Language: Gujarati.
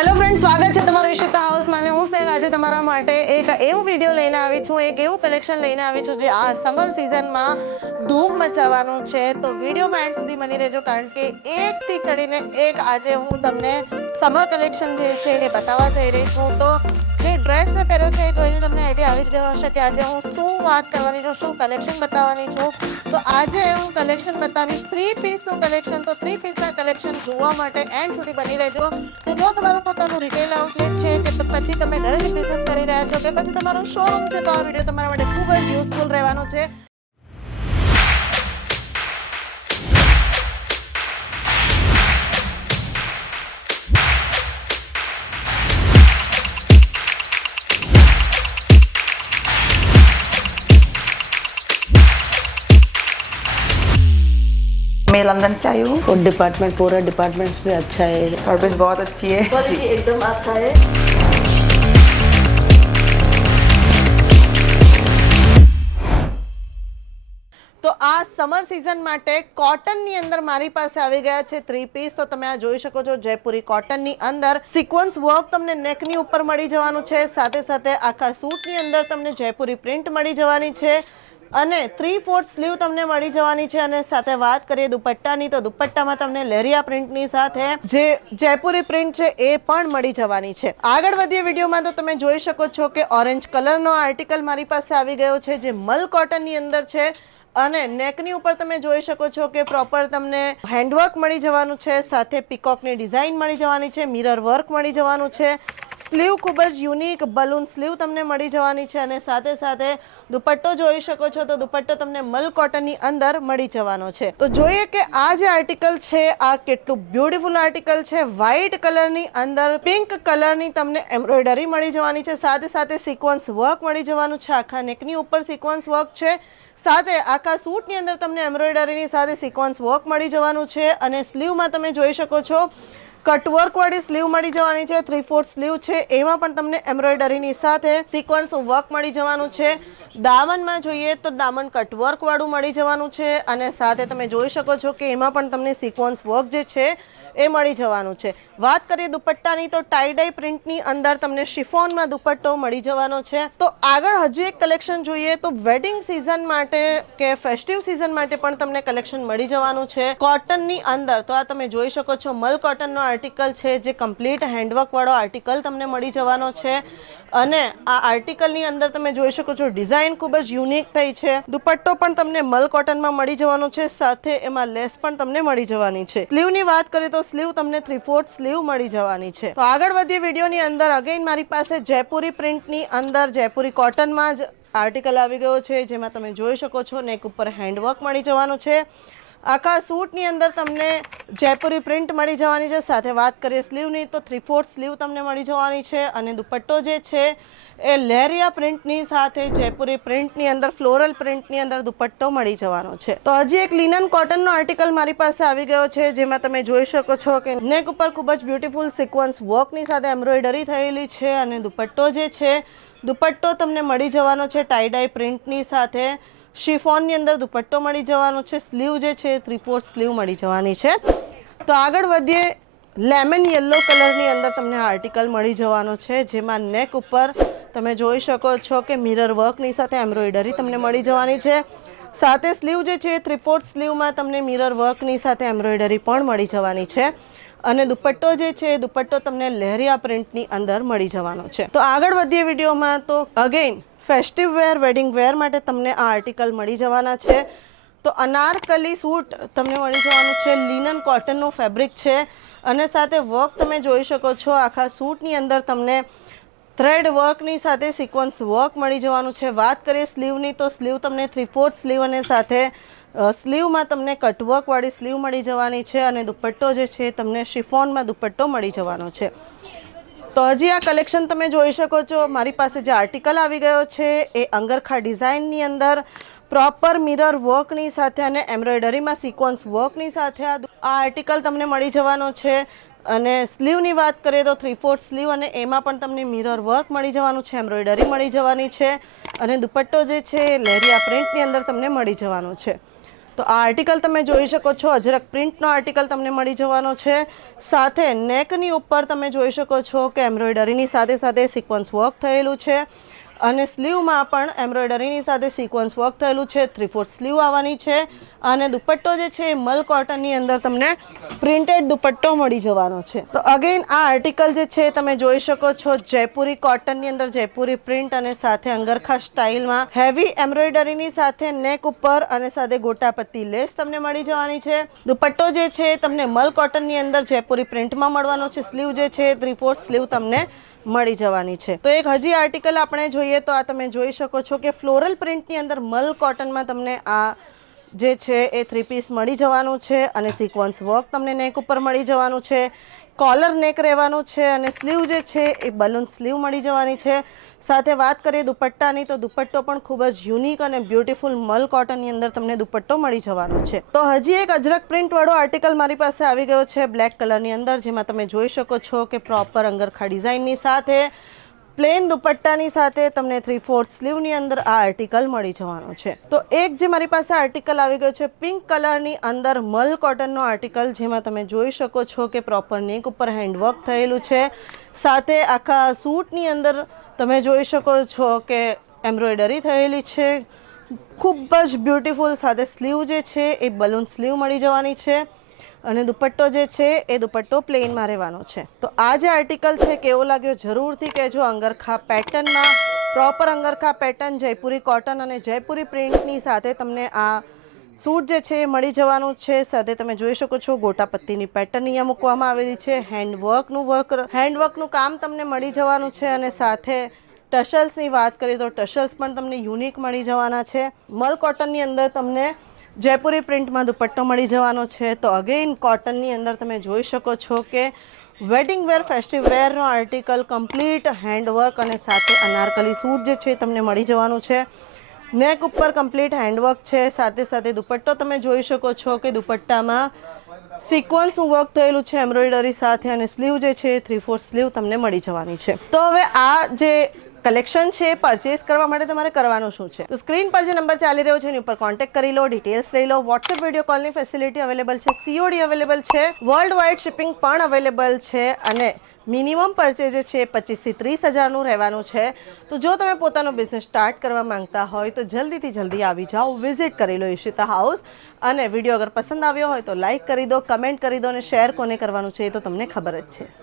हेलो फ्रेंड्स, स्वागत है તમારું ઈશિતા હાઉસમાં અને હું સ્નેહ આજે તમારા માટે એક એવું વિડિયો લઈને આવી છું, એક એવું કલેક્શન લઈને આવી છું જે આ સમર સીઝનમાં ધૂમ મચાવવાનું છે। તો વિડિયોમાં એન્ડ સુધી બની રહેજો કારણ કે એકથી ચડીને એક આજે હું તમને સમર કલેક્શન જે છે એ બતાવવા જઈ રહી છું। તો જે ડ્રેસ મેં પહેર્યો છે એ જોઈને તમને આઈડિયા આવી જ ગયો હશે કે આજે હું શું વાત કરવાની છું, શું કલેક્શન બતાવવાની છું। તો આજે હું કલેક્શન બતાવીશ 3 પીસનું કલેક્શન। તો 3 પીસના કલેક્શન જોવા માટે એન્ડ સુધી બની રહેજો। તો જો તમારું પોતાનું રિટેલ આઉટલેટ છે કે પછી તમે ઘરેથી બિઝનેસ કરી રહ્યા છો કે પછી તમારું શોરૂમ છે તો આ વિડીયો તમારા માટે ખૂબ જ યુઝફુલ રહેવાનો છે। मैं लंदन से आई हूँ। और डिपार्टमेंट पूरा डिपार्टमेंट्स भी अच्छा है, सर्विस बहुत अच्छी है, क्वालिटी एकदम अच्छा है। તો આ સમર સીઝન માટે કોટનની અંદર મારી પાસે આવી ગયા છે 3 પીસ। તો તમે આ જોઈ શકો છો જયપુરી કોટનની અંદર સિક્વન્સ વર્ક તમને નેકની ઉપર મળી જવાનું છે, સાથે સાથે આખા સૂટની અંદર તમને જયપુરી પ્રિન્ટ મળી જવાની છે અને 3/4 સ્લીવ તમને મળી જવાની છે। અને સાથે વાત કરીએ દુપટ્ટાની તો દુપટ્ટામાં તમને લેરિયા પ્રિન્ટની સાથે જે જયપુરી પ્રિન્ટ છે એ પણ મળી જવાની છે। આગળ વધીએ વિડીયોમાં તો તમે જોઈ શકો છો કે ઓરેન્જ કલરનો આર્ટિકલ મારી પાસે આવી ગયો છે જે મલ કોટનની અંદર છે અને નેકની ઉપર તમે જોઈ શકો છો કે પ્રોપર તમને હેન્ડવર્ક મળી જવાનું છે, સાથે પીકોકની ડિઝાઇન મળી જવાની છે, મિરર વર્ક મળી જવાનું છે, સ્લીવ ખૂબ જ યુનિક બલૂન સ્લીવ તમને મળી જવાની છે અને સાથે સાથે દુપટ્ટો જોઈ શકો છો તો દુપટ્ટો તમને મલ કોટનની અંદર મળી જવાનો છે। તો જોઈએ કે આ જે આર્ટિકલ છે આ કેટલું બ્યુટીફુલ આર્ટિકલ છે। વ્હાઇટ કલરની અંદર પિંક કલરની તમને એમ્બ્રોઇડરી મળી જવાની છે, સાથે સાથે સિક્વન્સ વર્ક મળી જવાનું છે, આખા નેકની ઉપર સિક્વન્સ વર્ક છે, સાથે આખા સૂટની અંદર તમને એમ્બ્રોઇડરીની સાથે સિક્વન્સ વર્ક મળી જવાનું છે અને સ્લીવમાં તમે જોઈ શકો છો કટવર્ક વાળી સ્લીવ મળી જવાની છે, 3/4 સ્લીવ છે એમાં પણ તમને એમ્બ્રોઇડરીની સાથે સિક્વન્સ વર્ક મળી જવાનું છે। દામનમાં જોઈએ તો દામન કટવર્ક વાળું મળી જવાનું છે અને સાથે તમે જોઈ શકો છો કે એમાં પણ તમને સિક્વન્સ વર્ક જે છે એ મળી જવાનું છે। વાત કરીએ દુપટ્ટાની તો ટાઈ ડાઈ પ્રિન્ટની અંદર તમને શિફોનમાં દુપટ્ટો મળી જવાનો છે। તો આગળ હજી એક કલેક્શન જોઈએ તો વેડિંગ સિઝન માટે કે ફેસ્ટિવ સિઝન માટે પણ તમને કલેક્શન મળી જવાનું છે કોટનની અંદર। તો આ તમે જોઈ શકો છો મલ કોટનનો આર્ટિકલ છે જે કમ્પ્લીટ હેન્ડવર્ક વાળો આર્ટિકલ તમને મળી જવાનો છે અને આ આર્ટિકલની અંદર તમે જોઈ શકો છો ડિઝાઇન ખૂબ જ યુનિક થઈ છે। દુપટ્ટો પણ તમને મલ કોટનમાં મળી જવાનો છે, સાથે એમાં લેસ પણ તમને મળી જવાની છે। સ્લીવની વાત કરીએ તો સ્લીવ તમને 3/4 સ્લીવ મળી જવાની છે। તો આગળ વધીએ વિડીયોની અંદર અગેન મારી પાસે જયપુરી પ્રિન્ટની અંદર જયપુરી કોટનમાં જ આર્ટિકલ આવી ગયો છે જેમાં તમે જોઈ શકો છો નેક ઉપર હેન્ડવર્ક મળી જવાનું છે, આખા સૂટની અંદર તમને જયપુરી પ્રિન્ટ મળી જવાની છે, સાથે વાત કરીએ સ્લીવની તો 3/4 સ્લીવ તમને મળી જવાની છે અને દુપટ્ટો જે છે એ લેરિયા પ્રિન્ટની સાથે જયપુરી પ્રિન્ટની અંદર ફ્લોરલ પ્રિન્ટની અંદર દુપટ્ટો મળી જવાનો છે। તો હજી એક લિનન કોટનનો આર્ટિકલ મારી પાસે આવી ગયો છે જેમાં તમે જોઈ શકો છો કે નેક ઉપર ખૂબ જ બ્યુટીફુલ સિક્વન્સ વર્કની સાથે એમ્બ્રોઇડરી થયેલી છે અને દુપટ્ટો જે છે દુપટ્ટો તમને મળી જવાનો છે ટાઈ ડાઈ પ્રિન્ટની સાથે શિફોનની અંદર દુપટ્ટો મળી જવાનો છે, સ્લીવ જે છે 3/4 સ્લીવ મળી જવાની છે। તો આગળ વધીએ લેમન યલો કલરની અંદર તમને આર્ટિકલ મળી જવાનો છે જેમાં નેક ઉપર તમે જોઈ શકો છો કે મિરર વર્કની સાથે એમ્બ્રોઇડરી તમને મળી જવાની છે, સાથે સ્લીવ જે છે 3/4 સ્લીવમાં તમને મિરર વર્કની સાથે એમ્બ્રોઇડરી પણ મળી જવાની છે અને દુપટ્ટો જે છે દુપટ્ટો તમને લેરિયા પ્રિન્ટની અંદર મળી જવાનો છે। તો આગળ વધીએ વિડીયોમાં તો અગેન ફેસ્ટિવ વેર વેડિંગ વેર માટે તમને આ આર્ટિકલ મળી જવાના છે। તો અનારકલી સૂટ તમને મળી જવાનું છે, લિનન કોટનનો ફેબ્રિક છે અને સાથે વર્ક તમે જોઈ શકો છો આખા સૂટની અંદર તમને થ્રેડ વર્કની સાથે સિક્વન્સ વર્ક મળી જવાનું છે। વાત કરીએ સ્લીવની તો સ્લીવ તમને 3/4 સ્લીવ અને સાથે સ્લીવમાં તમને કટવર્ક વાળી સ્લીવ મળી જવાની છે અને દુપટ્ટો જે છે તમને શિફોનમાં દુપટ્ટો મળી જવાનો છે। તો હજી આ કલેક્શન તમે જોઈ શકો છો મારી પાસે જે આર્ટિકલ આવી ગયો છે એ અંગરખા ડિઝાઇનની અંદર પ્રોપર મિરર વર્કની સાથે અને એમ્બ્રોઇડરીમાં સિક્વન્સ વર્કની સાથે આ આર્ટિકલ તમને મળી જવાનો છે અને સ્લીવની વાત કરીએ તો 3/4 સ્લીવ અને એમાં પણ તમને મિરર વર્ક મળી જવાનું છે, એમ્બ્રોઇડરી મળી જવાની છે અને દુપટ્ટો જે છે લેરિયા પ્રિન્ટની અંદર તમને મળી જવાનો છે। તો આ આર્ટિકલ તમે જોઈ શકો છો, અજરક પ્રિન્ટનો આર્ટિકલ તમને મળી જવાનો છે. સાથે નેકની ઉપર તમે જોઈ શકો છો કે એમ્બ્રોઇડરીની સાથે સાથે સિક્વન્સ વર્ક થયેલું છે અને સ્લીવમાં પણ એમ્બ્રોઇડરીની સાથે સિક્વન્સ વર્ક થયેલું છે. 3/4 સ્લીવ આવવાની છે અને દુપટ્ટો જે છે એ મલ કોટનની અંદર તમને પ્રિન્ટેડ દુપટ્ટો મળી જવાનો છે. તો અગેન આ આર્ટિકલ જે છે તમે જોઈ શકો છો જયપુરી કોટનની અંદર જયપુરી પ્રિન્ટ અને સાથે અંગરખા સ્ટાઇલમાં હેવી એમ્બ્રોઇડરીની સાથે નેક ઉપર અને સાથે ગોટાપત્તી લેસ તમને મળી જવાની છે. દુપટ્ટો જે છે તમને મલ કોટનની અંદર જયપુરી પ્રિન્ટમાં મળવાનો છે. સ્લીવ જે છે 3/4 સ્લીવ તમને મળી જવાની છે. તો એક હજી આર્ટિકલ આપણે જોઈએ તો આ તમે જોઈ શકો છો કે ફ્લોરલ પ્રિન્ટની અંદર મલ કોટનમાં તમને આ જે છે એ 3 પીસ મળી જવાનું છે અને સિક્વન્સ વર્ક તમને નેક ઉપર મળી જવાનું છે. કોલર નેક રહેવાનું છે અને સ્લીવ જે છે એ બલૂન સ્લીવ મળી જવાની છે. સાથે વાત કરીએ દુપટ્ટાની તો દુપટ્ટો પણ ખૂબ જ યુનિક અને બ્યુટીફુલ મલ કોટનની અંદર તમને દુપટ્ટો મળી જવાનો છે. તો હજી એક અજરક પ્રિન્ટવાળો આર્ટિકલ મારી પાસે આવી ગયો છે બ્લેક કલરની અંદર, જેમાં તમે જોઈ શકો છો કે પ્રોપર અંગરખા ડિઝાઇનની સાથે પ્લેન દુપટ્ટાની સાથે તમને 3/4 સ્લીવની અંદર આ આર્ટિકલ મળી જવાનો છે. તો એક જે મારી પાસે આર્ટિકલ આવી ગયો છે પિંક કલરની અંદર મલ કોટનનો આર્ટિકલ, જેમાં તમે જોઈ શકો છો કે પ્રોપર નેક ઉપર હેન્ડવર્ક થયેલું છે. સાથે આખા સૂટની અંદર તમે જોઈ શકો છો કે એમ્બ્રોઇડરી થયેલી છે, ખૂબ જ બ્યુટીફુલ. સાથે સ્લીવ જે છે એ બલૂન સ્લીવ મળી જવાની છે અને દુપટ્ટો જે છે એ દુપટ્ટો પ્લેનમાં રહેવાનો છે. તો આ જે આર્ટિકલ છે કેવો લાગ્યો જરૂરથી કહેજો. અંગરખા પેટર્નમાં પ્રોપર અંગરખા પેટર્ન જયપુરી કોટન અને જયપુરી પ્રિન્ટની સાથે તમને આ સૂટ જે છે એ મળી જવાનું છે. સાથે તમે જોઈ શકો છો ગોટાપત્તીની પેટર્ન અહીંયા મૂકવામાં આવેલી છે. હેન્ડવર્કનું કામ તમને મળી જવાનું છે અને સાથે ટસલ્સની વાત કરીએ તો ટસલ્સ પણ તમને યુનિક મળી જવાના છે. મલ કોટનની અંદર તમને જયપુરી પ્રિન્ટમાં દુપટ્ટો મળી જવાનો છે. તો અગેન કોટનની અંદર તમે જોઈ શકો છો કે વેડિંગ વેર ફેસ્ટિવ વેરનો આર્ટિકલ કમ્પ્લીટ હેન્ડવર્ક અને સાથે અનારકલી સૂટ જે છે તમને મળી જવાનું છે. નેક ઉપર કમ્પ્લીટ હેન્ડવર્ક છે. સાથે સાથે દુપટ્ટો તમે જોઈ શકો છો કે દુપટ્ટામાં સિક્વન્સનું વર્ક થયેલું છે એમ્બ્રોઇડરી સાથે અને સ્લીવ જે છે 3/4 સ્લીવ તમને મળી જવાની છે. તો હવે આ જે કલેક્શન છે પરચેસ કરવા માટે તમારે કરવાનું શું છે? તો સ્ક્રીન પર જે નંબર ચાલી રહ્યો છે એની ઉપર કોન્ટેક્ટ કરી લો, ડિટેલ્સ લઈ લો. વોટ્સએપ વિડીયો કોલની ફેસિલિટી અવેલેબલ છે, COD અવેલેબલ છે, વર્લ્ડ વાઇડ શિપિંગ પણ અવેલેબલ છે અને મિનિમમ પરચેજ જે છે 25 થી 30 હજારનું રહેવાનું છે. તો જો તમે પોતાનો બિઝનેસ સ્ટાર્ટ કરવા માંગતા હોય તો જલ્દીથી જલ્દી આવી જાઓ, વિઝિટ કરી લો ઈશિતા હાઉસ. અને વિડીયો અગર પસંદ આવ્યો હોય તો લાઇક કરી દો, કમેન્ટ કરી દો અને શેર કોને કરવાનું છે એ તો તમને ખબર જ છે.